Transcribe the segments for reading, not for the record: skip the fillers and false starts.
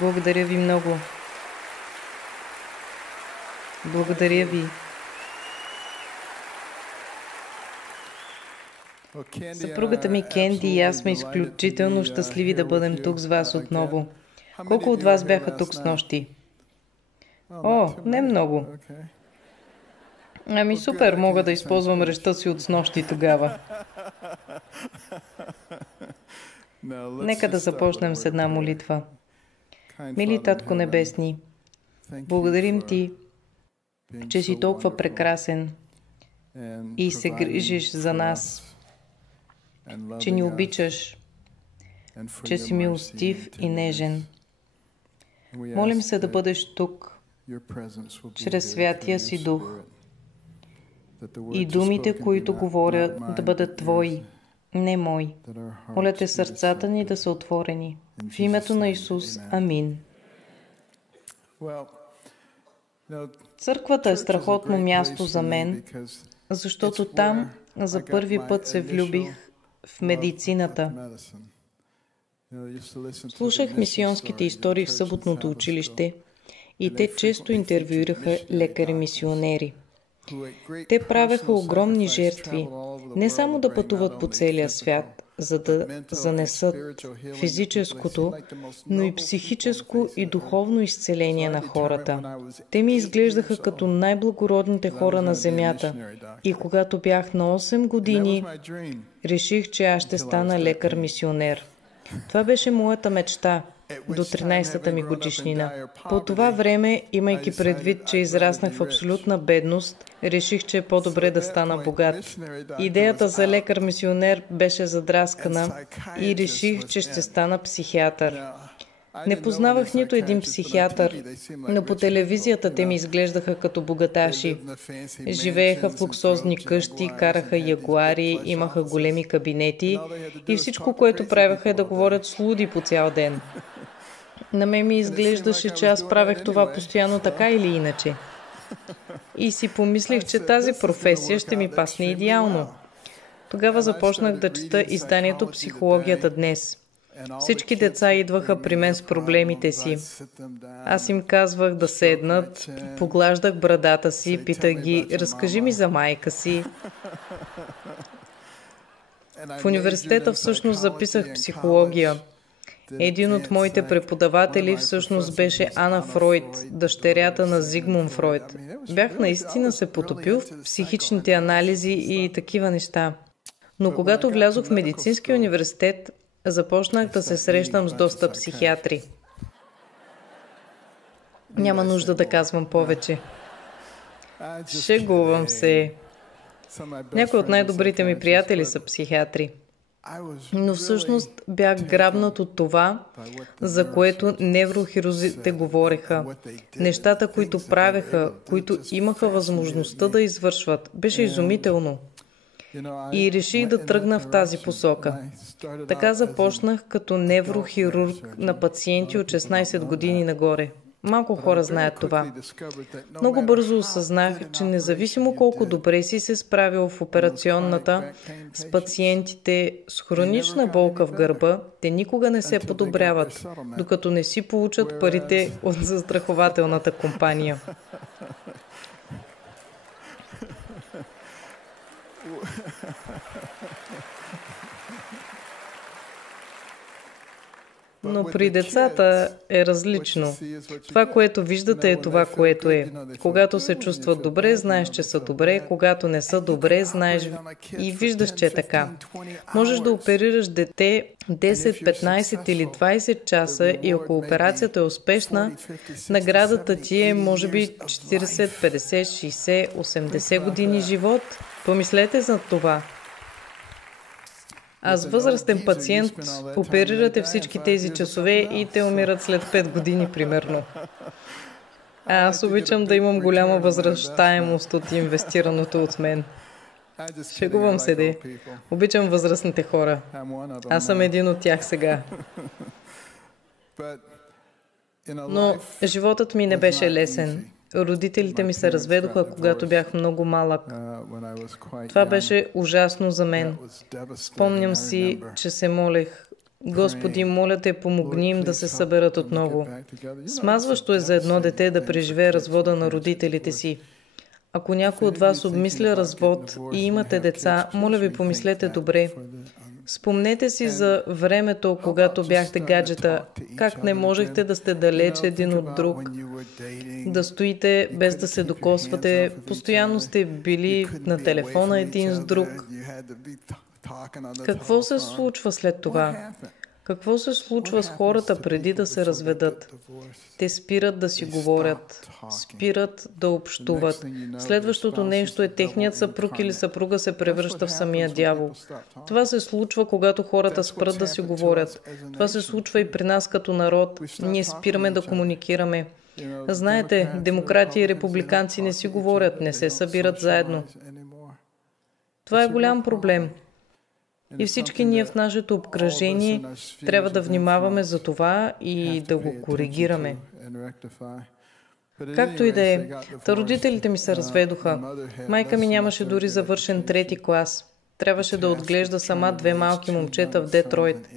Благодаря ви много. Благодаря ви. Съпругата ми Кенди и аз сме изключително щастливи да бъдем тук с вас отново. Колко от вас бяха тук с нощи? О, не много. Ами супер, мога да използвам речта си от снощи тогава. Нека да започнем с една молитва. Мили Татко Небесни, благодарим Ти, че си толкова прекрасен и се грижиш за нас, че ни обичаш, че си милостив и нежен. Молим се да бъдеш тук, чрез Святия си Дух, и думите, които говоря, да бъдат Твои, не мои. Моля Те сърцата ни да са отворени. В името на Исус. Амин. Църквата е страхотно място за мен, защото там за първи път се влюбих в медицината. Слушах мисионските истории в съботното училище и те често интервюираха лекари-мисионери. Те правеха огромни жертви, не само да пътуват по целия свят, за да занесат физическото, но и психическо и духовно изцеление на хората. Те ми изглеждаха като най-благородните хора на земята. И когато бях на 8 години, реших, че аз ще стана лекар-мисионер. Това беше моята мечта до 13-та ми годишнина. По това време, имайки предвид, че израснах в абсолютна бедност, реших, че е по-добре да стана богат. Идеята за лекар-мисионер беше задраскана и реших, че ще стана психиатър. Не познавах нито един психиатър, но по телевизията те ми изглеждаха като богаташи. Живееха в луксозни къщи, караха ягуари, имаха големи кабинети и всичко, което правеха е да говорят с луди по цял ден. На мен ми изглеждаше, че аз правех това постоянно така или иначе. И си помислих, че тази професия ще ми пасне идеално. Тогава започнах да чета изданието «Психологията днес». Всички деца идваха при мен с проблемите си. Аз им казвах да седнат, поглаждах брадата си, питах ги, разкажи ми за майка си. В университета всъщност записах психология. Един от моите преподаватели всъщност беше Ана Фройд, дъщерята на Зигмунд Фройд. Бях наистина се потопил в психичните анализи и такива неща. Но когато влязох в медицински университет, започнах да се срещам с доста психиатри. Няма нужда да казвам повече. Шегувам се. Някои от най-добрите ми приятели са психиатри. Но всъщност бях грабнат от това, за което неврохирурзите говореха. Нещата, които правеха, които имаха възможността да извършват, беше изумително. И реших да тръгна в тази посока. Така започнах като неврохирург на пациенти от 16 години нагоре. Малко хора знаят това. Много бързо осъзнах, че независимо колко добре си се справил в операционната с пациентите с хронична болка в гърба, те никога не се подобряват, докато не си получат парите от застрахователната компания. Но при децата е различно. Това, което виждате, е това, което е. Когато се чувстват добре, знаеш, че са добре. Когато не са добре, знаеш и виждаш, че е така. Можеш да оперираш дете 10, 15 или 20 часа и ако операцията е успешна, наградата ти е може би 40, 50, 60, 80 години живот. Помислете за това. Аз възрастен пациент, оперирате всички тези часове и те умират след 5 години, примерно. Аз обичам да имам голяма възвръщаемост от инвестираното от мен. Шегувам се, де. Обичам възрастните хора. Аз съм един от тях сега. Но животът ми не беше лесен. Родителите ми се разведоха, когато бях много малък. Това беше ужасно за мен. Спомням си, че се молех: Господи, моля те, помогни им да се съберат отново. Смазващо е за едно дете да преживее развода на родителите си. Ако някой от вас обмисля развод и имате деца, моля ви, помислете добре. Спомнете си за времето, когато бяхте гаджета, как не можехте да сте далеч един от друг, да стоите без да се докосвате, постоянно сте били на телефона един с друг. Какво се случва след това? Какво се случва с хората преди да се разведат? Те спират да си говорят, спират да общуват. Следващото нещо е техният съпруг или съпруга се превръща в самия дявол. Това се случва, когато хората спрат да си говорят. Това се случва и при нас като народ. Ние спираме да комуникираме. Знаете, демократи и републиканци не си говорят, не се събират заедно. Това е голям проблем. И всички ние в нашето обкръжение трябва да внимаваме за това и да го коригираме. Както и да е, родителите ми се разведоха. Майка ми нямаше дори завършен 3-ти клас. Трябваше да отглежда сама 2 малки момчета в Детройт.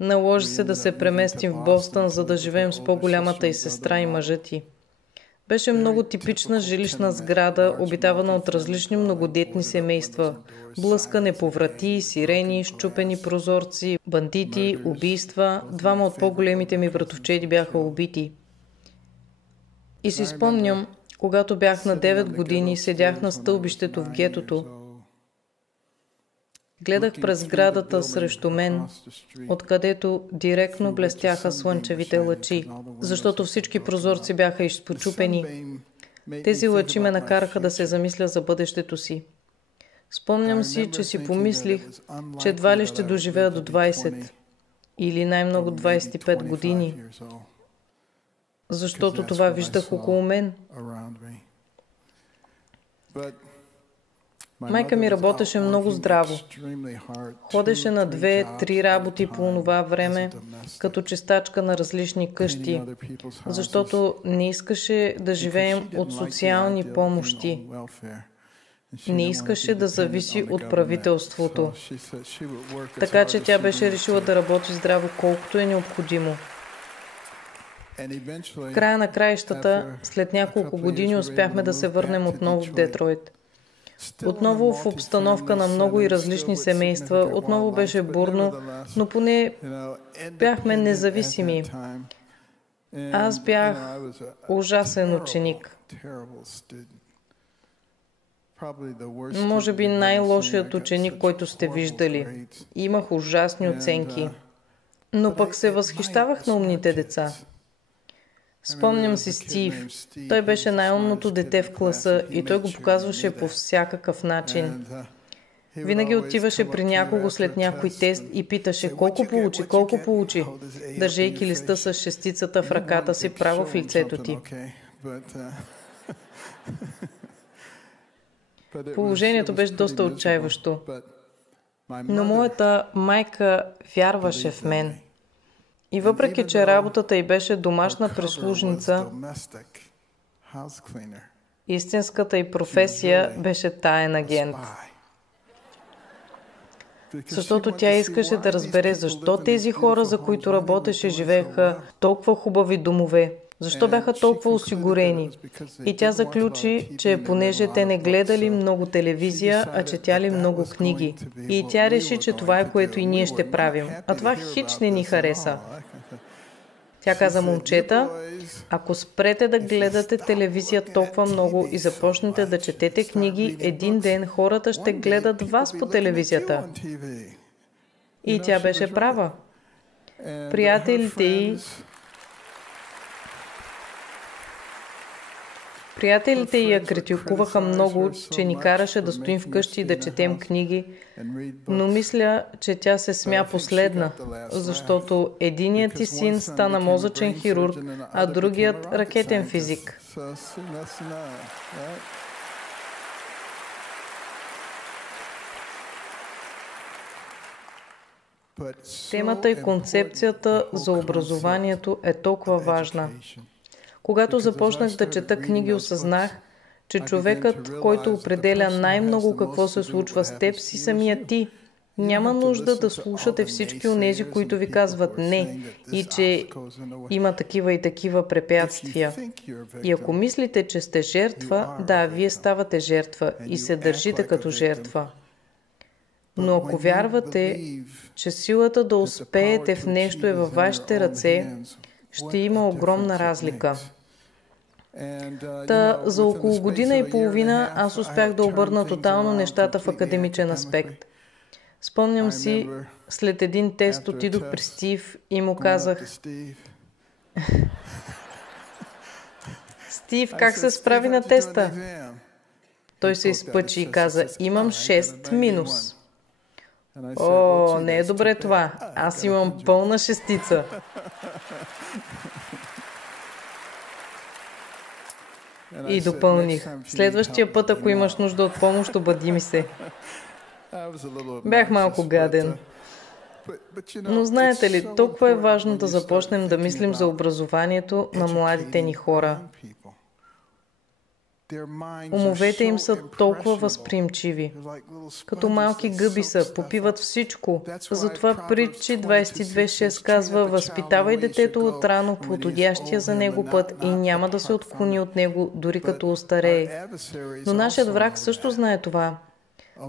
Наложи се да се преместим в Бостън, за да живеем с по-голямата й сестра и мъжът й. Беше много типична жилищна сграда, обитавана от различни многодетни семейства. Блъскане по врати, сирени, счупени прозорци, бандити, убийства. 2 от по-големите ми братовчеди бяха убити. И си спомням, когато бях на 9 години, седях на стълбището в гетото. Гледах през сградата срещу мен, откъдето директно блестяха слънчевите лъчи, защото всички прозорци бяха изпочупени. Тези лъчи ме накараха да се замисля за бъдещето си. Спомням си, че си помислих, че едва ли ще доживея до 20 или най-много 25 години, защото това виждах около мен. Майка ми работеше много здраво. Ходеше на 2-3 работи по онова време, като чистачка на различни къщи, защото не искаше да живеем от социални помощи. Не искаше да зависи от правителството. Така че тя беше решила да работи здраво колкото е необходимо. В края на краищата, след няколко години успяхме да се върнем отново в Детройт. Отново в обстановка на много и различни семейства, отново беше бурно, но поне бяхме независими. Аз бях ужасен ученик. Може би най-лошият ученик, който сте виждали. Имах ужасни оценки. Но пък се възхищавах на умните деца. Спомням си Стив. Той беше най-умното дете в класа и той го показваше по всякакъв начин. Винаги отиваше при някого след някой тест и питаше колко получи, държейки листа с шестицата в ръката си право в лицето ти. Положението беше доста отчаиващо. Но моята майка вярваше в мен. И въпреки, че работата й беше домашна прислужница, истинската й професия беше таен агент. Защото тя искаше да разбере защо тези хора, за които работеше, живееха толкова хубави домове, защо бяха толкова осигурени. И тя заключи, че понеже те не гледали много телевизия, а четяли много книги. И тя реши, че това е, което и ние ще правим. А това хич не ни хареса. Тя каза: момчета, ако спрете да гледате телевизия толкова много и започнете да четете книги, един ден хората ще гледат вас по телевизията. И тя беше права. Приятелите й я критикуваха много, че ни караше да стоим вкъщи и да четем книги, но мисля, че тя се смя последна, защото единият ти син стана мозъчен хирург, а другият ракетен физик. Темата и концепцията за образованието е толкова важна. Когато започнах да чета книги, осъзнах, че човекът, който определя най-много какво се случва с теб, си самия ти. Няма нужда да слушате всички онези, които ви казват не и че има такива и такива препятствия. И ако мислите, че сте жертва, да, вие ставате жертва и се държите като жертва. Но ако вярвате, че силата да успеете в нещо е във вашите ръце, ще има огромна разлика. За около година и половина аз успях да обърна тотално нещата в академичен аспект. Спомням си, след един тест отидох при Стив и му казах: Стив, как се справи на теста? Той се изпъчи и каза: имам 6 минус. О, не е добре това. Аз имам пълна шестица. И допълних: следващия път, ако имаш нужда от помощ, обади ми се. Бях малко гаден. Но знаете ли, толкова е важно да започнем да мислим за образованието на младите ни хора. Умовете им са толкова възприемчиви. Като малки гъби са, попиват всичко. Затова Притчи 22.6 казва: възпитавай детето отрано по подходящия за него път и няма да се отклони от него, дори като остарее. Но нашият враг също знае това.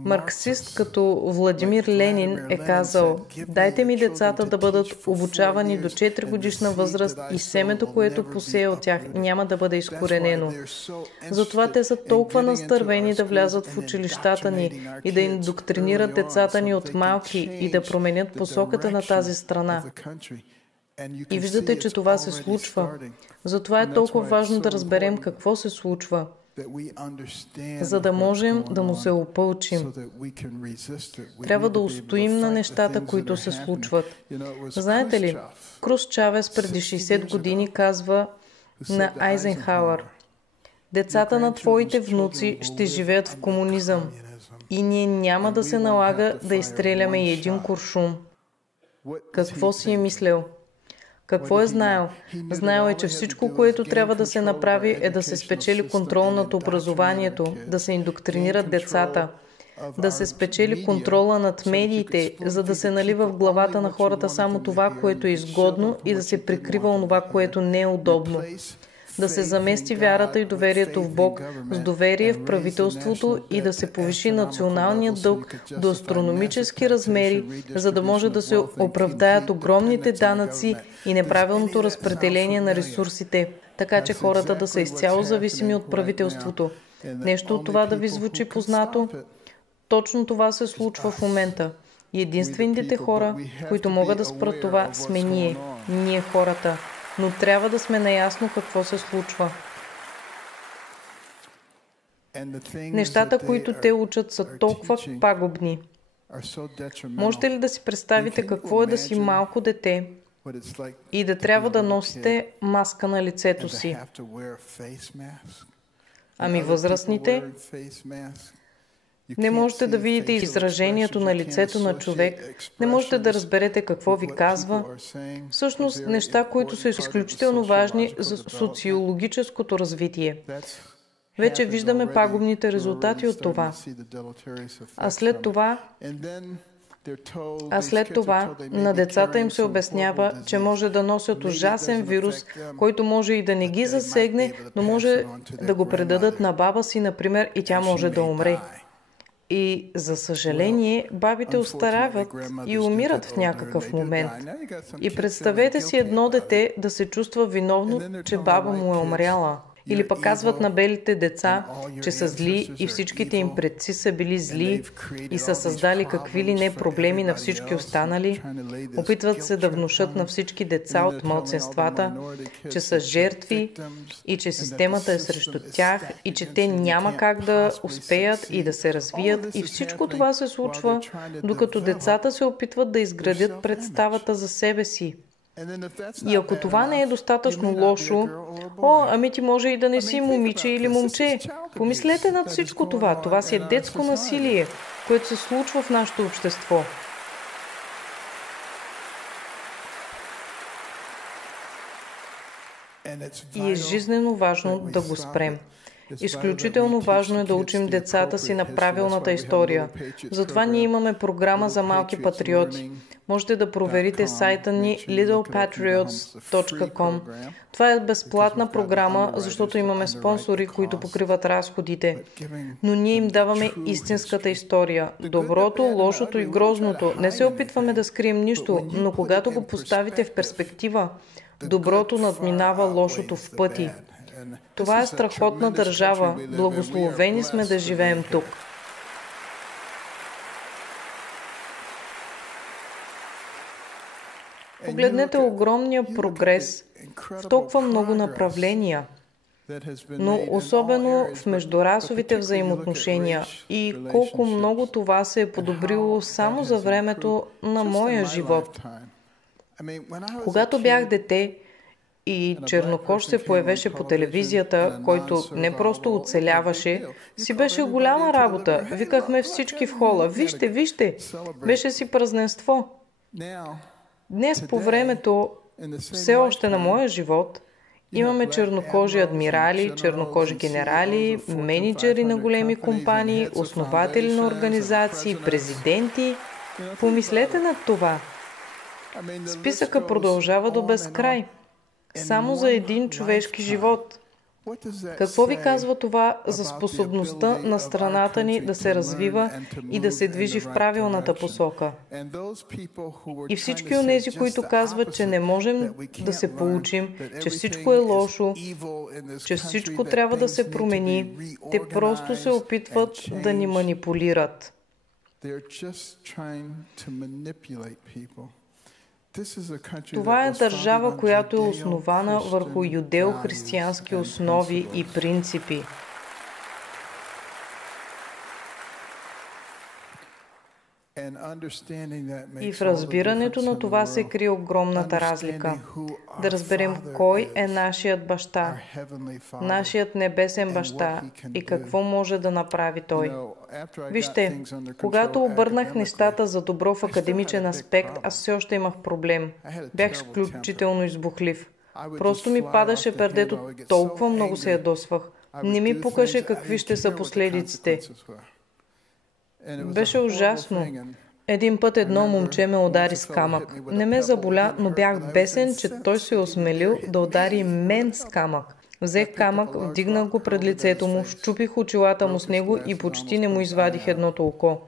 Марксист като Владимир Ленин е казал: дайте ми децата да бъдат обучавани до 4 годишна възраст и семето, което посея от тях, няма да бъде изкоренено. Затова те са толкова настървени да влязат в училищата ни и да индоктринират децата ни от малки и да променят посоката на тази страна. И виждате, че това се случва. Затова е толкова важно да разберем какво се случва, за да можем да му се опълчим. Трябва да устоим на нещата, които се случват. Знаете ли, Крус Чавес преди 60 години казва на Айзенхауър: децата на твоите внуци ще живеят в комунизъм и ние няма да се налага да изстреляме и един куршум. Какво си е мислял? Какво е знаел? Знаел е, че всичко, което трябва да се направи, е да се спечели контрол над образованието, да се индоктринират децата, да се спечели контрола над медиите, за да се налива в главата на хората само това, което е изгодно и да се прикрива онова, което не е удобно. Да се замести вярата и доверието в Бог с доверие в правителството и да се повиши националният дълг до астрономически размери, за да може да се оправдаят огромните данъци и неправилното разпределение на ресурсите, така че хората да са изцяло зависими от правителството. Нещо от това да ви звучи познато? Точно това се случва в момента. И единствените хора, които могат да спрат това, сме ние хората. Но трябва да сме наясно какво се случва. Нещата, които те учат, са толкова пагубни. Можете ли да си представите какво е да си малко дете и да трябва да носите маска на лицето си? Ами възрастните? Не можете да видите изражението на лицето на човек, не можете да разберете какво ви казва. Всъщност, неща, които са изключително важни за социологическото развитие. Вече виждаме пагубните резултати от това. А след това на децата им се обяснява, че може да носят ужасен вирус, който може и да не ги засегне, но може да го предадат на баба си, например, и тя може да умре. И, за съжаление, бабите остаряват и умират в някакъв момент. И представете си едно дете да се чувства виновно, че баба му е умряла. Или пък казват на белите деца, че са зли и всичките им предци са били зли и са създали какви ли не проблеми на всички останали. Опитват се да внушат на всички деца от малцинствата, че са жертви и че системата е срещу тях и че те няма как да успеят и да се развият. И всичко това се случва, докато децата се опитват да изградят представата за себе си. И ако това не е достатъчно лошо, ами ти може и да не си момиче или момче. Помислете над всичко това. Това си е детско насилие, което се случва в нашето общество. И е жизнено важно да го спрем. Изключително важно е да учим децата си на правилната история. Затова ние имаме програма за малки патриоти. Можете да проверите сайта ни littlepatriots.com. Това е безплатна програма, защото имаме спонсори, които покриват разходите. Но ние им даваме истинската история. Доброто, лошото и грозното. Не се опитваме да скрием нищо, но когато го поставите в перспектива, доброто надминава лошото в пъти. Това е страхотна държава. Благословени сме да живеем тук. Погледнете огромния прогрес в толкова много направления, но особено в междурасовите взаимоотношения и колко много това се е подобрило само за времето на моя живот. Когато бях дете и чернокож се появеше по телевизията, който не просто оцеляваше, си беше голяма работа. Викахме всички в хола: вижте, вижте! Беше си празненство. Днес по времето, все още на моя живот, имаме чернокожи адмирали, чернокожи генерали, мениджъри на големи компании, основатели на организации, президенти. Помислете над това. Списъка продължава до безкрай. Само за един човешки живот. Какво ви казва това за способността на страната ни да се развива и да се движи в правилната посока? И всички онези, които казват, че не можем да се получим, че всичко е лошо, че всичко трябва да се промени, те просто се опитват да ни манипулират. Това е държава, която е основана върху юдео-християнски основи и принципи. И в разбирането на това се крие огромната разлика. Да разберем кой е нашият баща, нашият небесен баща и какво може да направи той. Вижте, когато обърнах нещата за добро в академичен аспект, аз все още имах проблем. Бях изключително избухлив. Просто ми падаше пердето, толкова много се ядосвах. Не ми пукаше какви ще са последиците. Беше ужасно. Един път едно момче ме удари с камък. Не ме заболя, но бях бесен, че той се е осмелил да удари мен с камък. Взех камък, вдигнах го пред лицето му, щупих очилата му с него и почти не му извадих едното око.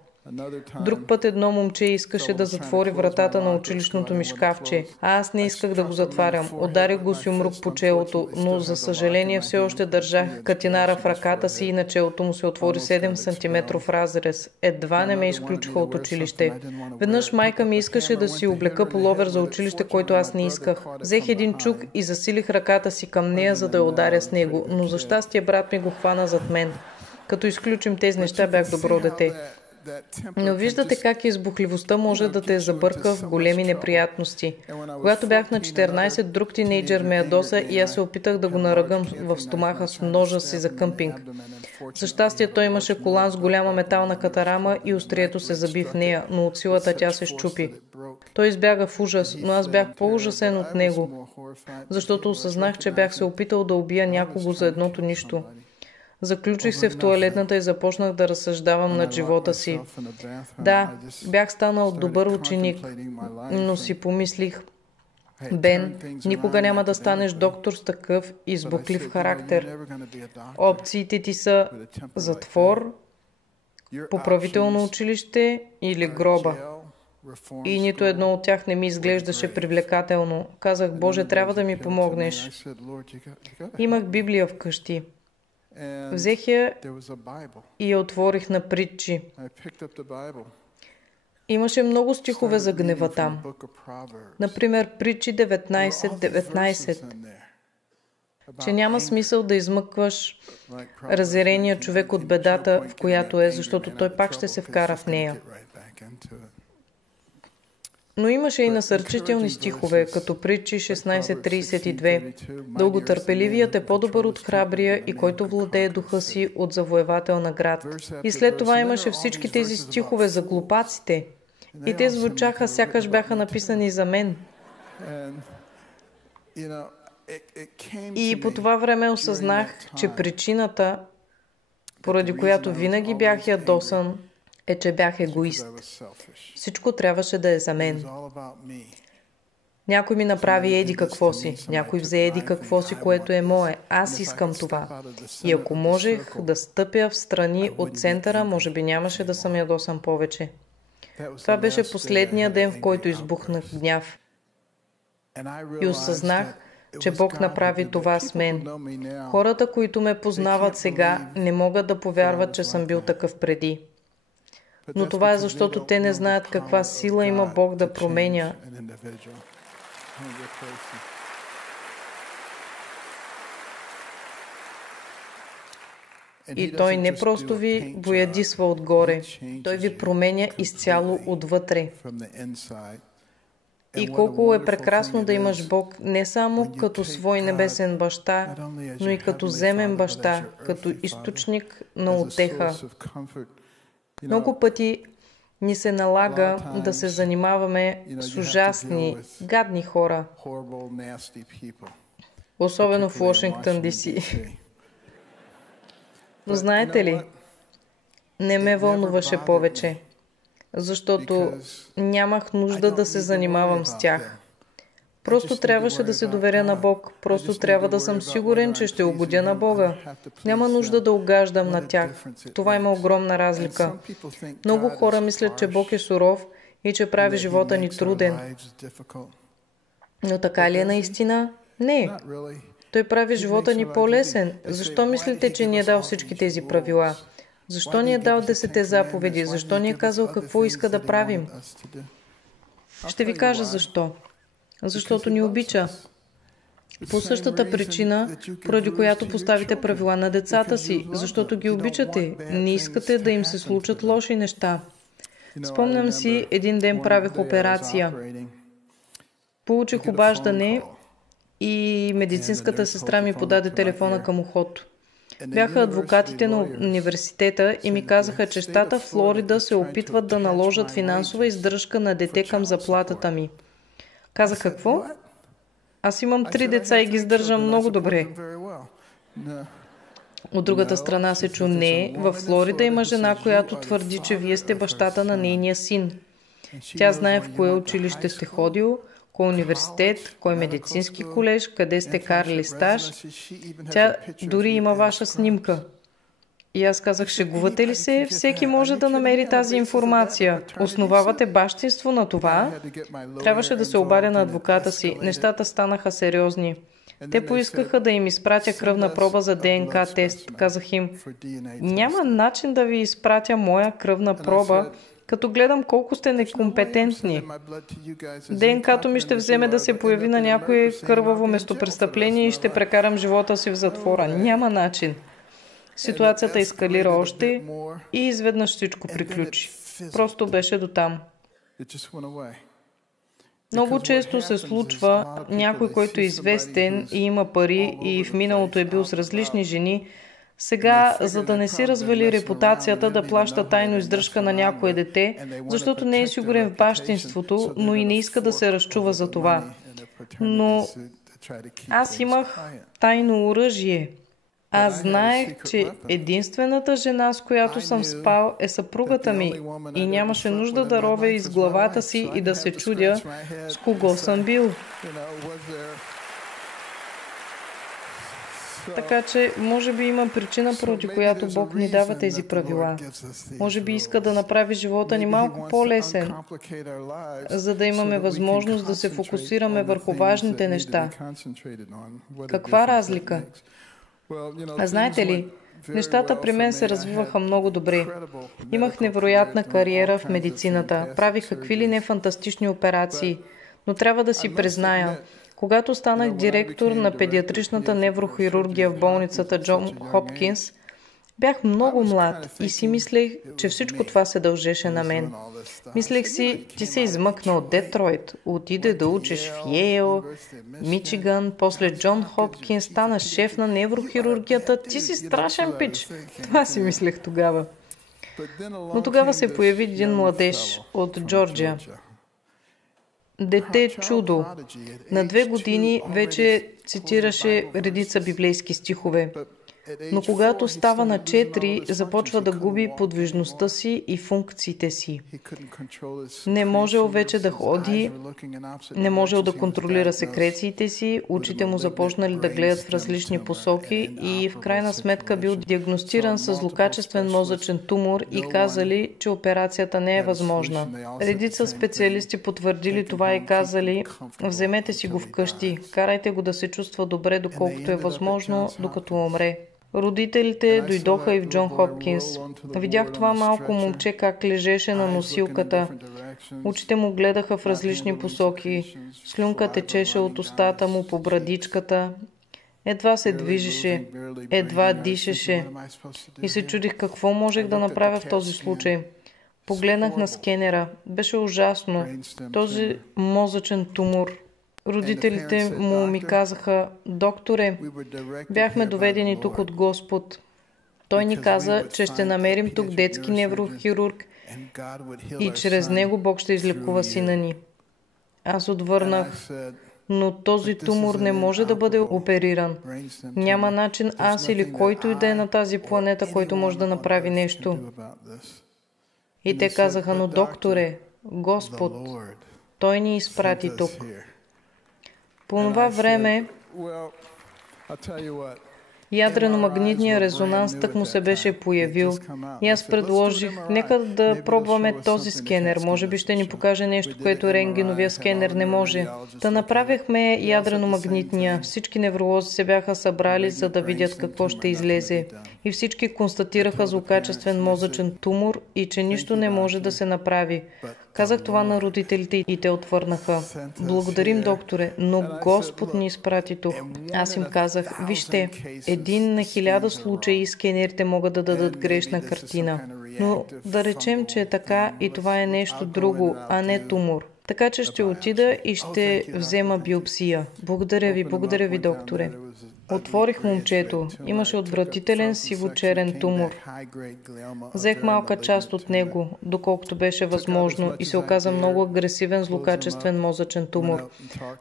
Друг път едно момче искаше да затвори вратата на училищното ми шкафче, а аз не исках да го затварям. Ударих го с юмрук по челото, но за съжаление все още държах катинара в ръката си и на челото му се отвори 7 см разрез. Едва не ме изключиха от училище. Веднъж майка ми искаше да си облека пуловер за училище, който аз не исках. Взех един чук и засилих ръката си към нея, за да я ударя с него, но за щастие брат ми го хвана зад мен. Като изключим тези неща, бях добро дете. Но виждате как избухливостта може да те забърка в големи неприятности. Когато бях на 14, друг тинейджър ме ядоса и аз се опитах да го наръгам в стомаха с ножа си за къмпинг. За щастие той имаше колан с голяма метална катарама и острието се заби в нея, но от силата тя се счупи. Той избяга в ужас, но аз бях по-ужасен от него, защото осъзнах, че бях се опитал да убия някого за едното нищо. Заключих се в тоалетната и започнах да разсъждавам над живота си. Да, бях станал добър ученик, но си помислих: Бен, никога няма да станеш доктор с такъв избухлив характер. Опциите ти са затвор, поправително училище или гроба. И нито едно от тях не ми изглеждаше привлекателно. Казах: Боже, трябва да ми помогнеш. Имах Библия вкъщи. Взех я и я отворих на Притчи. Имаше много стихове за гнева там. Например, Притчи 19:19. Че няма смисъл да измъкваш разярения човек от бедата, в която е, защото той пак ще се вкара в нея. Но имаше и насърчителни стихове, като Притчи 16:32. Дълготърпеливият е по-добър от храбрия и който владее духа си от завоевател на град. И след това имаше всички тези стихове за глупаците. И те звучаха, сякаш бяха написани за мен. И по това време осъзнах, че причината, поради която винаги бях ядосан, е, че бях егоист. Всичко трябваше да е за мен. Някой ми направи еди какво си, някой взе еди какво си, което е мое. Аз искам това. И ако можех да стъпя в страни от центъра, може би нямаше да съм ядосан повече. Това беше последния ден, в който избухнах гняв. И осъзнах, че Бог направи това с мен. Хората, които ме познават сега, не могат да повярват, че съм бил такъв преди. Но това е защото те не знаят каква сила има Бог да променя. И Той не просто ви боядисва отгоре, Той ви променя изцяло отвътре. И колко е прекрасно да имаш Бог не само като свой небесен баща, но и като земен баща, като източник на утеха. Много пъти ни се налага да се занимаваме с ужасни, гадни хора. Особено в Вашингтон, Д.С. Но знаете ли, не ме вълнуваше повече, защото нямах нужда да се занимавам с тях. Просто трябваше да се доверя на Бог. Просто трябва да съм сигурен, че ще угодя на Бога. Няма нужда да угаждам на тях. Това има огромна разлика. Много хора мислят, че Бог е суров и че прави живота ни труден. Но така ли е наистина? Не. Той прави живота ни по-лесен. Защо мислите, че ни е дал всички тези правила? Защо ни е дал 10 заповеди? Защо ни е казал какво иска да правим? Ще ви кажа защо. Защото ни обича. По същата причина, поради която поставите правила на децата си, защото ги обичате. Не искате да им се случат лоши неща. Спомням си, един ден правех операция. Получих обаждане и медицинската сестра ми подаде телефона към ухото. Бяха адвокатите на университета и ми казаха, че щата Флорида се опитват да наложат финансова издръжка на дете към заплатата ми. Казах какво? Аз имам 3 деца и ги издържам много добре. От другата страна се чу не. Във Флорида има жена, която твърди, че вие сте бащата на нейния син. Тя знае в кое училище сте ходил, кой университет, кой медицински колеж, къде сте карали стаж. Тя дори има ваша снимка. И аз казах, шегувате ли се? Всеки може да намери тази информация. Основавате бащинство на това? Трябваше да се обадя на адвоката си. Нещата станаха сериозни. Те поискаха да им изпратя кръвна проба за ДНК тест. Казах им, няма начин да ви изпратя моя кръвна проба, като гледам колко сте некомпетентни. ДНК-то ми ще вземе да се появи на някое кърваво местопрестъпление и ще прекарам живота си в затвора. Няма начин. Ситуацията ескалира още и изведнъж всичко приключи. Просто беше дотам. Много често се случва някой, който е известен и има пари и в миналото е бил с различни жени, сега, за да не си развали репутацията, да плаща тайно издръжка на някое дете, защото не е сигурен в бащинството, но и не иска да се разчува за това. Но аз имах тайно оръжие. Аз знаех, че единствената жена, с която съм спал, е съпругата ми и нямаше нужда да ровя из главата си и да се чудя с кого съм бил. Така че, може би има причина, поради която Бог ни дава тези правила. Може би иска да направи живота ни малко по-лесен, за да имаме възможност да се фокусираме върху важните неща. Каква разлика? А знаете ли, нещата при мен се развиваха много добре. Имах невероятна кариера в медицината, правих какви ли не фантастични операции, но трябва да си призная, когато станах директор на педиатричната неврохирургия в болницата Джон Хопкинс, бях много млад и си мислех, че всичко това се дължеше на мен. Мислех си, ти се измъкна от Детройт, отиде да учиш в Йейл, Мичиган, после Джон Хопкинс, стана шеф на неврохирургията, ти си страшен пич. Това си мислех тогава. Но тогава се появи един младеж от Джорджия. дете чудо. На 2 години вече цитираше редица библейски стихове. Но когато става на 4, започва да губи подвижността си и функциите си. Не можел вече да ходи, не можел да контролира секрециите си, очите му започнали да гледат в различни посоки и в крайна сметка бил диагностиран с злокачествен мозъчен тумор и казали, че операцията не е възможна. Редица специалисти потвърдили това и казали, вземете си го вкъщи, карайте го да се чувства добре, доколкото е възможно, докато умре. Родителите дойдоха и в Джон Хопкинс. Видях това малко момче как лежеше на носилката. Очите му гледаха в различни посоки. Слюнка течеше от устата му по брадичката. Едва се движеше, едва дишеше. И се чудих какво можех да направя в този случай. Погледнах на скенера. Беше ужасно. Този мозъчен тумор. Родителите му ми казаха, докторе, бяхме доведени тук от Господ. Той ни каза, че ще намерим тук детски неврохирург и чрез него Бог ще излекува сина ни. Аз отвърнах, но този тумор не може да бъде опериран. Няма начин аз или който и да е на тази планета, който може да направи нещо. И те казаха, но докторе, Господ, Той ни изпрати тук. По това време ядрено-магнитният резонанс тък му се беше появил и аз предложих, нека да пробваме този скенер. Може би ще ни покаже нещо, което рентгеновия скенер не може. Да направихме ядрено-магнитния. Всички невролози се бяха събрали, за да видят какво ще излезе. И всички констатираха злокачествен мозъчен тумор и че нищо не може да се направи. Казах това на родителите и те отвърнаха. Благодарим, докторе, но Господ ни изпрати тук. Аз им казах, вижте, 1 на 1000 случаи скенерите могат да дадат грешна картина. Но да речем, че е така и това е нещо друго, а не тумор. Така че ще отида и ще взема биопсия. Благодаря ви, докторе. Отворих момчето. Имаше отвратителен сивочерен тумор. Взех малка част от него, доколкото беше възможно, и се оказа много агресивен злокачествен мозъчен тумор.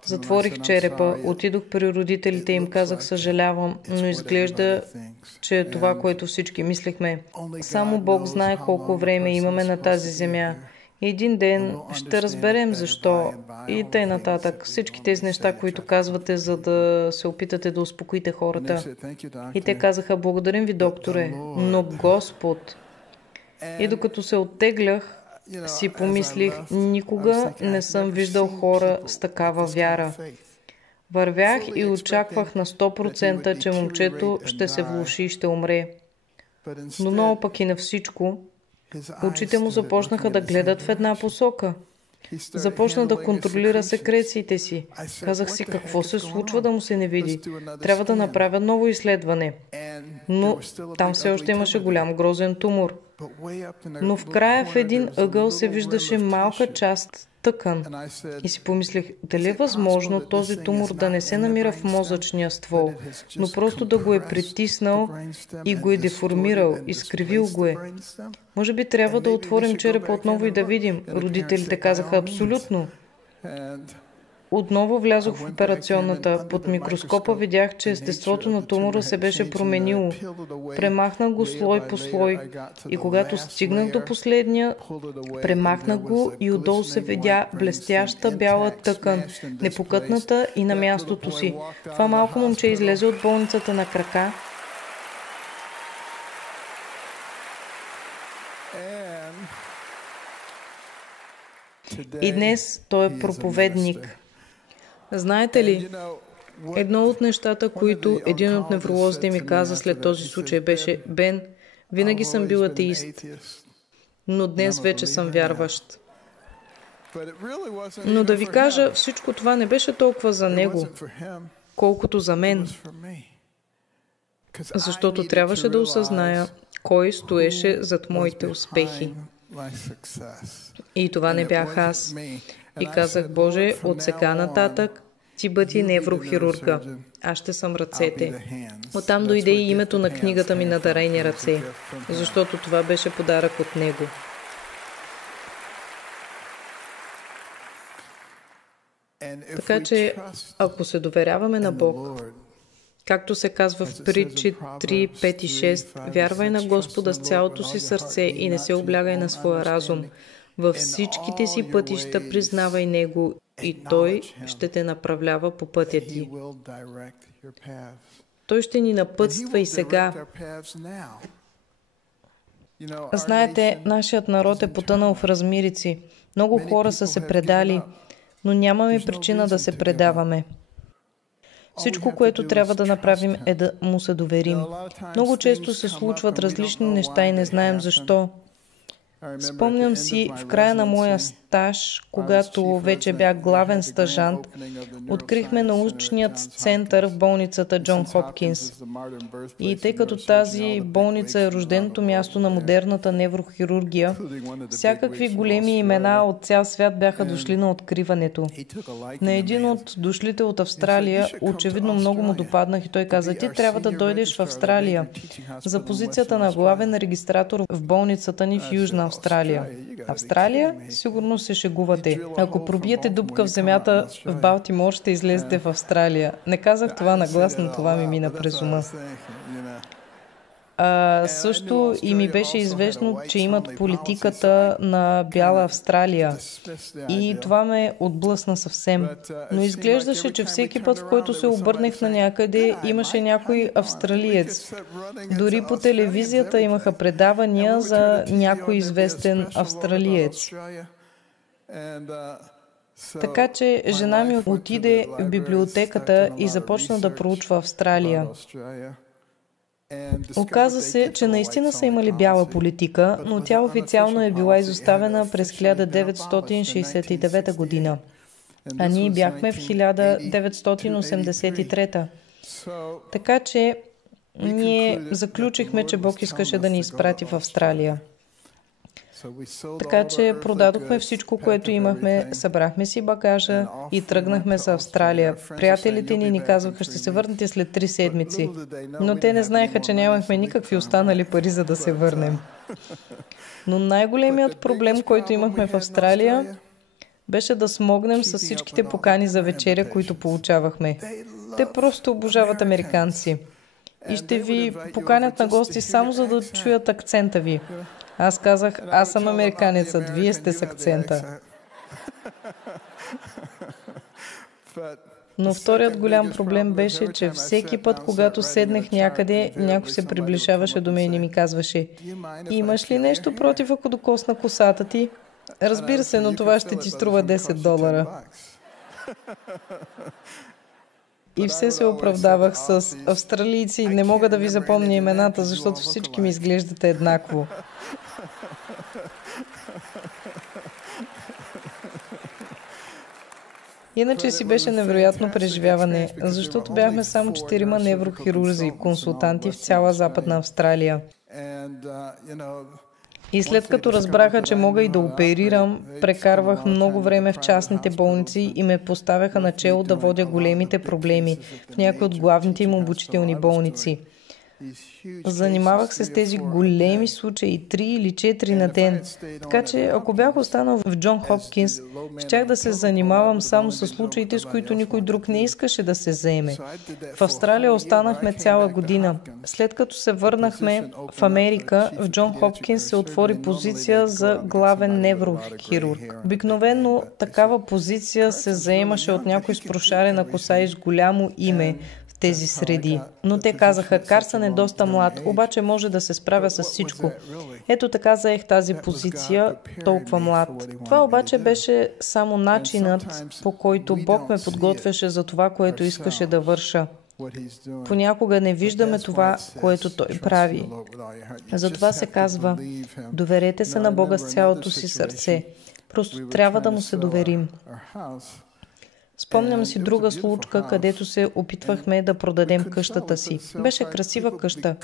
Затворих черепа, отидох при родителите и им казах, съжалявам, но изглежда, че е това, което всички мислехме. Само Бог знае колко време имаме на тази земя. Един ден ще разберем защо и тъй нататък. Всички тези неща, които казвате, за да се опитате да успокоите хората. И те казаха, благодарим ви, докторе, но Господ. И докато се оттеглях, си помислих, никога не съм виждал хора с такава вяра. Вървях и очаквах на 100%, че момчето ще се влоши и ще умре. Но много пък и на всичко, очите му започнаха да гледат в една посока. Започна да контролира секрециите си. Казах си, какво се случва да му се не види. Трябва да направя ново изследване. Но там все още имаше голям грозен тумор. Но в края в един ъгъл се виждаше малка част тъкан. И си помислих, дали е възможно този тумор да не се намира в мозъчния ствол, но просто да го е притиснал и го е деформирал, изкривил го е. Може би трябва да отворим черепа отново и да видим. Родителите казаха абсолютно. Отново влязох в операционната. Под микроскопа видях, че естеството на тумора се беше променило. Премахнах го слой по слой и когато стигнах до последния, премахнах го и отдолу се видя блестяща бяла тъкан, непокътната и на мястото си. Това малко момче излезе от болницата на крака. И днес той е проповедник. Знаете ли, едно от нещата, които един от невролозите ми каза след този случай беше, Бен, винаги съм бил атеист, но днес вече съм вярващ. Но да ви кажа, всичко това не беше толкова за него, колкото за мен. Защото трябваше да осъзная кой стоеше зад моите успехи. И това не бях аз. И казах, Боже, от сега нататък ти бъди неврохирурга. Аз ще съм ръцете. Оттам дойде и името на книгата ми на дарени ръце, защото това беше подарък от него. Така че, ако се доверяваме на Бог, както се казва в Притчи 3, 5 и 6, вярвай на Господа с цялото си сърце и не се облягай на своя разум. Във всичките си пътища признавай Него и Той ще те направлява по пътя ти. Той ще ни напътства и сега. Знаете, нашият народ е потънал в размирици. Много хора са се предали, но нямаме причина да се предаваме. Всичко, което трябва да направим, е да му се доверим. Много често се случват различни неща и не знаем защо. Спомням си в края на моя стаж, когато вече бях главен стажант, открихме научният център в болницата Джон Хопкинс. И тъй като тази болница е рожденото място на модерната неврохирургия, всякакви големи имена от цял свят бяха дошли на откриването. На един от дошлите от Австралия, очевидно много му допаднах и той каза: ти трябва да дойдеш в Австралия за позицията на главен регистратор в болницата ни в Южна Австралия. Австралия? Сигурно се шегувате. Ако пробиете дупка в земята в Балтимор, ще излезете в Австралия. Не казах това на глас, но това ми мина през ума. Също и ми беше известно, че имат политиката на Бяла Австралия. И това ме отблъсна съвсем. Но изглеждаше, че всеки път, в който се обърнах на някъде, имаше някой австралиец. Дори по телевизията имаха предавания за някой известен австралиец. Така че жена ми отиде в библиотеката и започна да проучва Австралия. Оказа се, че наистина са имали бяла политика, но тя официално е била изоставена през 1969 година. А ние бяхме в 1983. Така че ние заключихме, че Бог искаше да ни изпрати в Австралия. Така че продадохме всичко, което имахме, събрахме си багажа и тръгнахме за Австралия. Приятелите ни казваха: ще се върнете след 3 седмици. Но те не знаеха, че нямахме никакви останали пари, за да се върнем. Но най-големият проблем, който имахме в Австралия, беше да смогнем с всичките покани за вечеря, които получавахме. Те просто обожават американци. И ще ви поканят на гости само за да чуят акцента ви. Аз казах: аз съм американецът, вие сте с акцента. Но вторият голям проблем беше, че всеки път, когато седнах някъде, някой се приближаваше до мен и ми казваше: имаш ли нещо против, ако докосна косата ти? Разбира се, но това ще ти струва $10. И все се оправдавах с: австралийци, не мога да ви запомня имената, защото всички ми изглеждате еднакво. Иначе си беше невероятно преживяване, защото бяхме само 4 неврохирурзи, консултанти в цяла Западна Австралия. И след като разбраха, че мога и да оперирам, прекарвах много време в частните болници и ме поставяха начело да водя големите проблеми в някои от главните им обучителни болници. Занимавах се с тези големи случаи, 3 или 4 на ден. Така че, ако бях останал в Джон Хопкинс, щях да се занимавам само с случаите, с които никой друг не искаше да се заеме. В Австралия останахме цяла година. След като се върнахме в Америка, в Джон Хопкинс се отвори позиция за главен неврохирург. Обикновено такава позиция се заемаше от някой с прошарена коса и с голямо име тези среди. Но те казаха: Карсън е доста млад, обаче може да се справя с всичко. Ето така заех тази позиция, толкова млад. Това обаче беше само начинът, по който Бог ме подготвяше за това, което искаше да върша. Понякога не виждаме това, което Той прави. Затова се казва: доверете се на Бога с цялото си сърце. Просто трябва да му се доверим. Спомням си друга случка, където се опитвахме да продадем къщата си. Беше красива къща,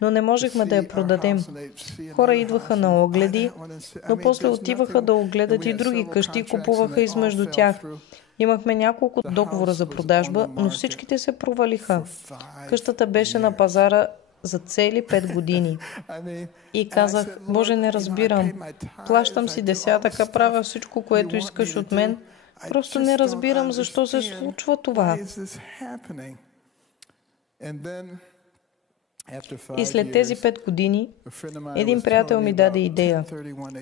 но не можехме да я продадем. Хора идваха на огледи, но после отиваха да огледат и други къщи и купуваха измежду тях. Имахме няколко договора за продажба, но всичките се провалиха. Къщата беше на пазара за цели 5 години. И казах: Боже, не разбирам. Плащам си десятъка, правя всичко, което искаш от мен, Просто не разбирам защо се случва това. И след тези 5 години, един приятел ми даде идея.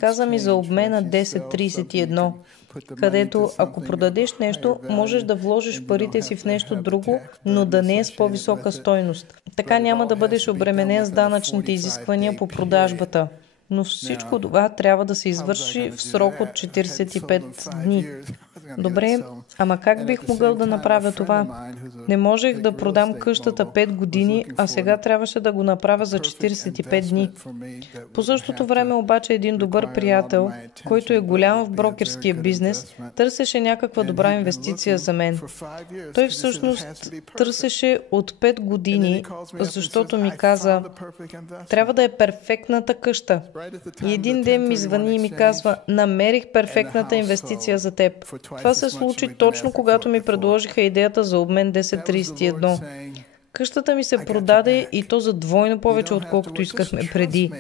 Каза ми за обмена 1031, където ако продадеш нещо, можеш да вложиш парите си в нещо друго, но да не е с по-висока стойност. Така няма да бъдеш обременен с данъчните изисквания по продажбата. Но всичко това трябва да се извърши в срок от 45 дни. Добре, ама как бих могъл да направя това? Не можех да продам къщата 5 години, а сега трябваше да го направя за 45 дни. По същото време обаче един добър приятел, който е голям в брокерския бизнес, търсеше някаква добра инвестиция за мен. Той всъщност търсеше от 5 години, защото ми каза, трябва да е перфектната къща. И един ден ми звъни и ми казва, намерих перфектната инвестиция за теб. Това се случи точно когато ми предложиха идеята за обмен 1031. Къщата ми се продаде и то за двойно повече, отколкото искахме преди.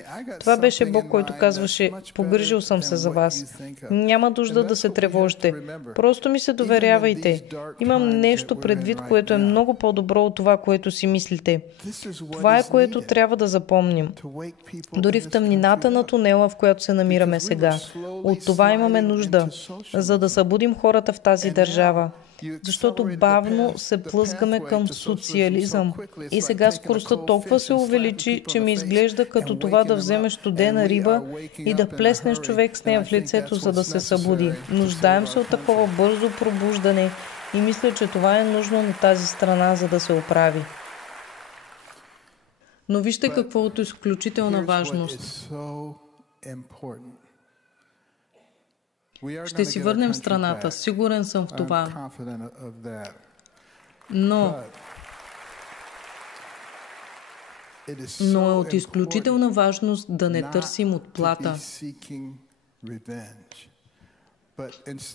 Това беше Бог, който казваше, погрижил съм се за вас. Няма нужда да се тревожите. Просто ми се доверявайте. Имам нещо предвид, което е много по-добро от това, което си мислите. Това е, което трябва да запомним. Дори в тъмнината на тунела, в която се намираме сега. От това имаме нужда, за да събудим хората в тази държава. Защото бавно се плъзгаме към социализъм. И сега скоростта толкова се увеличи, че ми изглежда като това да вземеш студена риба и да плеснеш човек с нея в лицето, за да се събуди. Нуждаем се от такова бързо пробуждане и мисля, че това е нужно на тази страна, за да се оправи. Но вижте какво от изключителна важност. Ще си върнем страната, сигурен съм в това. Но е от изключителна важност да не търсим отплата.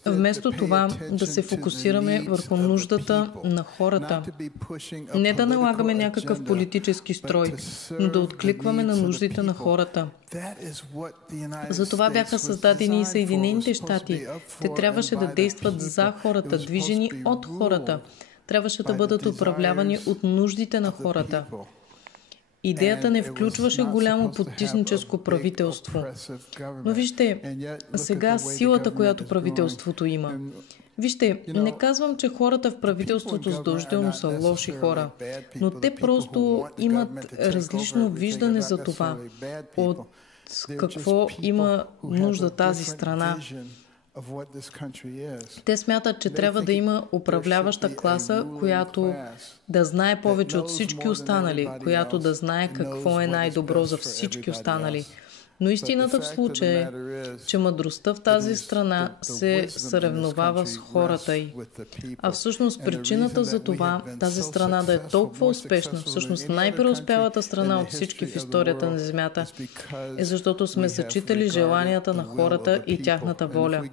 Вместо това да се фокусираме върху нуждата на хората. Не да налагаме някакъв политически строй, но да откликваме на нуждите на хората. Затова бяха създадени и Съединените щати. Те трябваше да действат за хората, движени от хората. Трябваше да бъдат управлявани от нуждите на хората. Идеята не включваше голямо потисническо правителство. Но вижте, сега силата, която правителството има. Вижте, не казвам, че хората в правителството задължително са лоши хора, но те просто имат различно виждане за това, от какво има нужда тази страна. Те смятат, че трябва да има управляваща класа, която да знае повече от всички останали, която да знае какво е най-добро за всички останали. Но истината в случая е, че мъдростта в тази страна се съревновава с хората й. А всъщност причината за това тази страна да е толкова успешна, всъщност най-преуспялата страна от всички в историята на Земята, е защото сме зачитали желанията на хората и тяхната воля.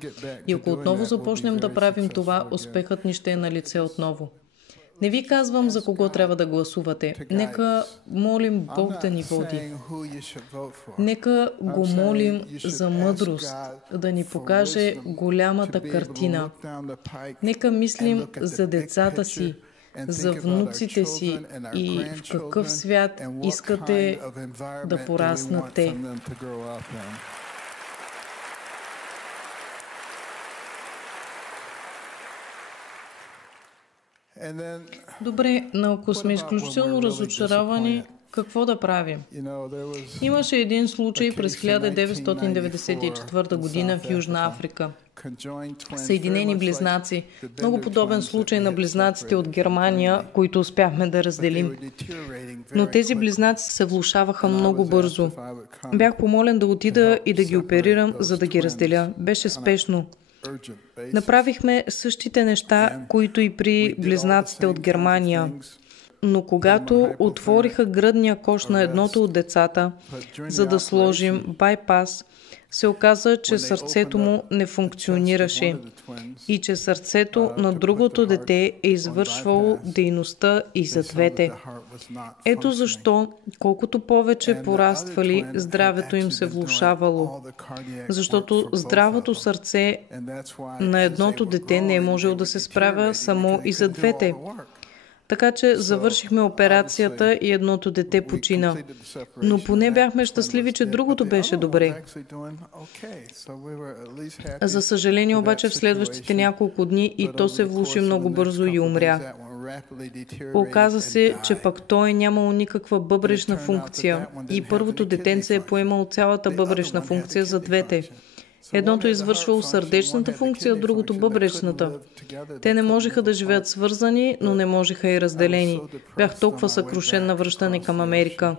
И ако отново започнем да правим това, успехът ни ще е на лице отново. Не ви казвам за кого трябва да гласувате. Нека молим Бог да ни води. Нека го молим за мъдрост, да ни покаже голямата картина. Нека мислим за децата си, за внуците си и в какъв свят искате да пораснат те. Добре, но ако сме изключително разочаровани, какво да правим? Имаше един случай през 1994 година в Южна Африка. Съединени близнаци. Много подобен случай на близнаците от Германия, които успяхме да разделим. Но тези близнаци се влошаваха много бързо. Бях помолен да отида и да ги оперирам, за да ги разделя. Беше спешно. Направихме същите неща, които и при близнаците от Германия. Но когато отвориха гръдния кош на едното от децата, за да сложим байпас, се оказа, че сърцето му не функционираше и че сърцето на другото дете е извършвало дейността и за двете. Ето защо, колкото повече пораствали, здравето им се влошавало, защото здравото сърце на едното дете не е можело да се справя само и за двете. Така че завършихме операцията и едното дете почина. Но поне бяхме щастливи, че другото беше добре. За съжаление обаче в следващите няколко дни и то се влоши много бързо и умря. Оказа се, че пък той е нямало никаква бъбречна функция и първото детенце е поемало цялата бъбречна функция за двете. Едното извършвало сърдечната функция, другото бъбречната. Те не можеха да живеят свързани, но не можеха и разделени. Бях толкова съкрушен на връщане към Америка.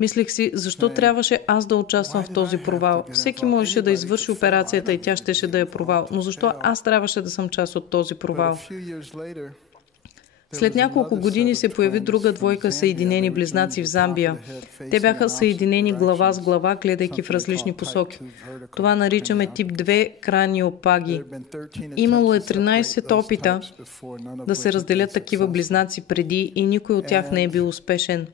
Мислех си, защо трябваше аз да участвам в този провал? Всеки можеше да извърши операцията и тя щеше да е провал, но защо аз трябваше да съм част от този провал? След няколко години се появи друга двойка съединени близнаци в Замбия. Те бяха съединени глава с глава, гледайки в различни посоки. Това наричаме тип 2 краниопаги. Имало е 13 опита да се разделят такива близнаци преди и никой от тях не е бил успешен.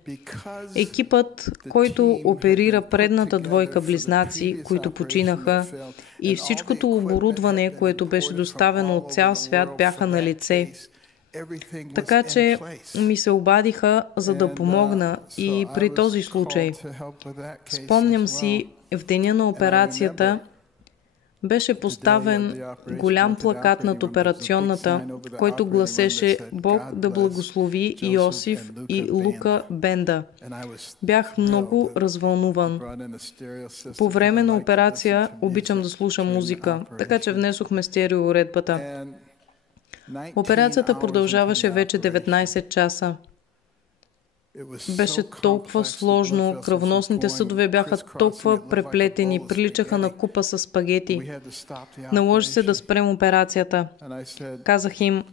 Екипът, който оперира предната двойка близнаци, които починаха, и всичкото оборудване, което беше доставено от цял свят, бяха на лице. Така че ми се обадиха, за да помогна и при този случай. Спомням си, в деня на операцията беше поставен голям плакат над операционната, който гласеше "Бог да благослови Йосиф и Лука Бенда". Бях много развълнуван. По време на операция обичам да слушам музика, така че внесохме стереоуредбата. Операцията продължаваше вече 19 часа. Беше толкова сложно, кръвоносните съдове бяха толкова преплетени, приличаха на купа с спагети. Наложи се да спрем операцията. Казах им,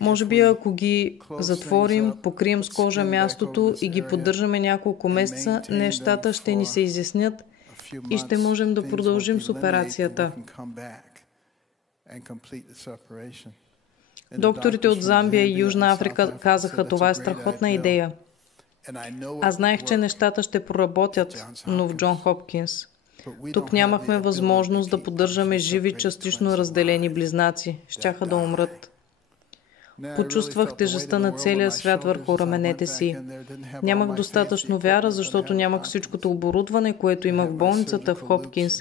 може би ако ги затворим, покрием с кожа мястото и ги поддържаме няколко месеца, нещата ще ни се изяснят и ще можем да продължим с операцията. Докторите от Замбия и Южна Африка казаха, това е страхотна идея. Аз знаех, че нещата ще проработят, но в Джон Хопкинс. Тук нямахме възможност да поддържаме живи, частично разделени близнаци. Щяха да умрат. Почувствах тежестта на целия свят върху раменете си. Нямах достатъчно вяра, защото нямах всичкото оборудване, което имах в болницата в Хопкинс.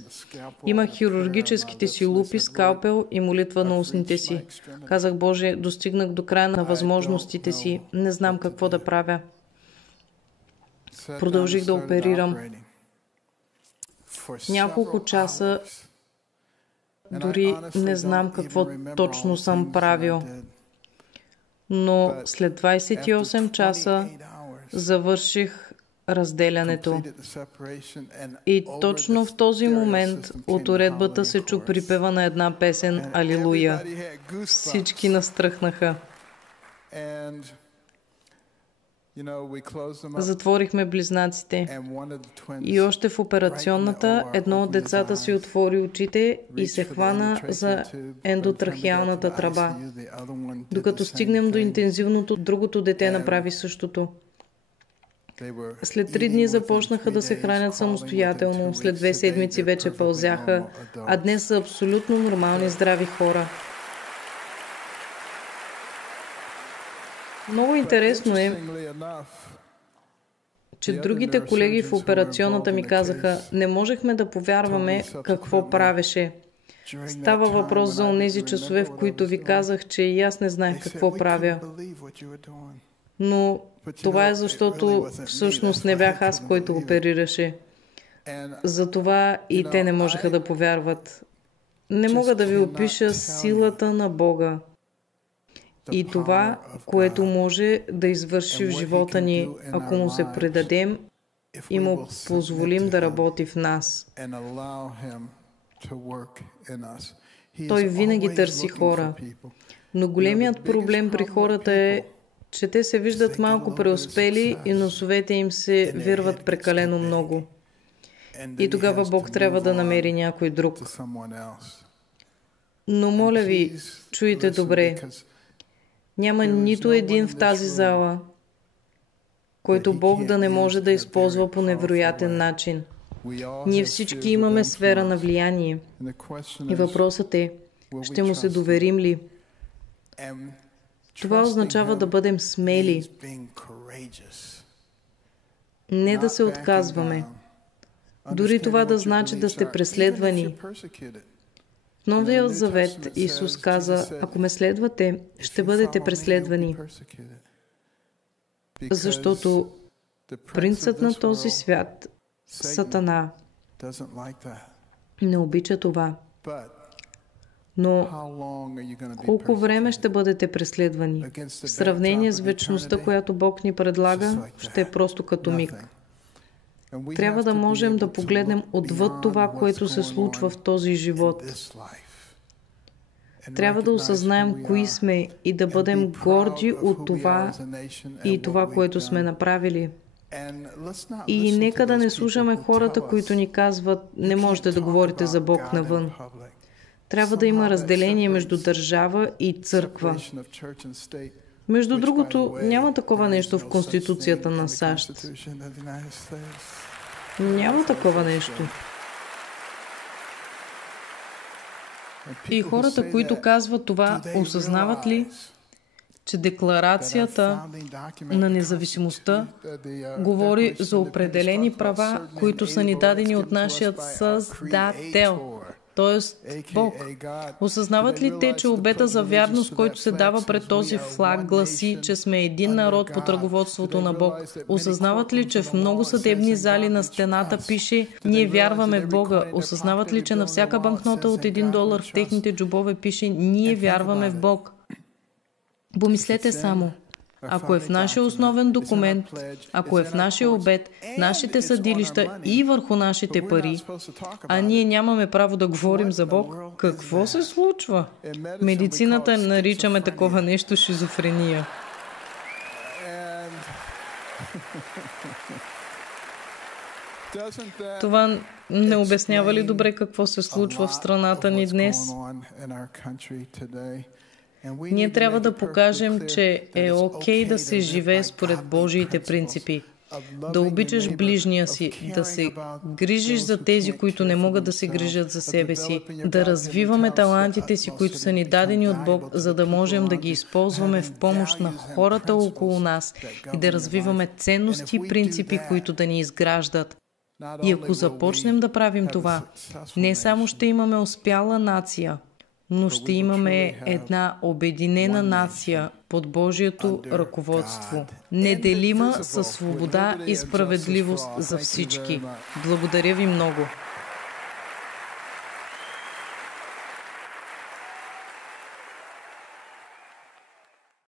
Имах хирургическите си лупи, скалпел и молитва на устните си. Казах, Боже, достигнах до края на възможностите си. Не знам какво да правя. Продължих да оперирам. Няколко часа дори не знам какво точно съм правил. Но след 28 часа завърших разделянето. И точно в този момент от уредбата се чу припева на една песен "Алилуя". Всички настръхнаха. Затворихме близнаците. И още в операционната едно от децата си отвори очите и се хвана за ендотрахеалната тръба. Докато стигнем до интензивното, другото дете направи същото. След 3 дни започнаха да се хранят самостоятелно, след 2 седмици вече пълзяха, а днес са абсолютно нормални, здрави хора. Много интересно е, че другите колеги в операционната ми казаха, не можехме да повярваме какво правеше. Става въпрос за онези часове, в които ви казах, че и аз не знаех какво правя. Но това е защото всъщност не бях аз, който оперираше. Затова и те не можеха да повярват. Не мога да ви опиша силата на Бога и това, което може да извърши в живота ни, ако му се предадем и му позволим да работи в нас. Той винаги търси хора. Но големият проблем при хората е, че те се виждат малко преуспели и носовете им се вирват прекалено много. И тогава Бог трябва да намери някой друг. Но моля ви, чуйте добре. Няма нито един в тази зала, който Бог да не може да използва по невероятен начин. Ние всички имаме сфера на влияние. И въпросът е, ще му се доверим ли? Това означава да бъдем смели. Не да се отказваме. Дори това да значи да сте преследвани. В Новия Завет Исус каза, ако ме следвате, ще бъдете преследвани. Защото принцът на този свят, Сатана, не обича това. Но колко време ще бъдете преследвани? В сравнение с вечността, която Бог ни предлага, ще е просто като миг. Трябва да можем да погледнем отвъд това, което се случва в този живот. Трябва да осъзнаем кои сме и да бъдем горди от това и това, което сме направили. И нека да не слушаме хората, които ни казват, не можете да говорите за Бог навън. Трябва да има разделение между държава и църква. Между другото, няма такова нещо в Конституцията на САЩ. Няма такова нещо. И хората, които казват това, осъзнават ли, че декларацията на независимостта говори за определени права, които са ни дадени от нашия Създател, т.е. Бог. Осъзнават ли те, че обета за вярност, който се дава пред този флаг, гласи, че сме един народ под ръководството на Бог? Осъзнават ли, че в много съдебни зали на стената пише «Ние вярваме в Бога»? Осъзнават ли, че на всяка банкнота от $1 в техните джобове пише «Ние вярваме в Бог»? Помислете само. Ако е в нашия основен документ, ако е в нашия обет, нашите съдилища и върху нашите пари, а ние нямаме право да говорим за Бог, какво се случва? Медицината наричаме такова нещо шизофрения. Това не обяснява ли добре какво се случва в страната ни днес? Ние трябва да покажем, че е окей да се живее според Божиите принципи. Да обичаш ближния си, да се грижиш за тези, които не могат да се грижат за себе си, да развиваме талантите си, които са ни дадени от Бог, за да можем да ги използваме в помощ на хората около нас и да развиваме ценности и принципи, които да ни изграждат. И ако започнем да правим това, не само ще имаме успяла нация, но ще имаме една обединена нация под Божието ръководство, неделима със свобода и справедливост за всички. Благодаря ви много!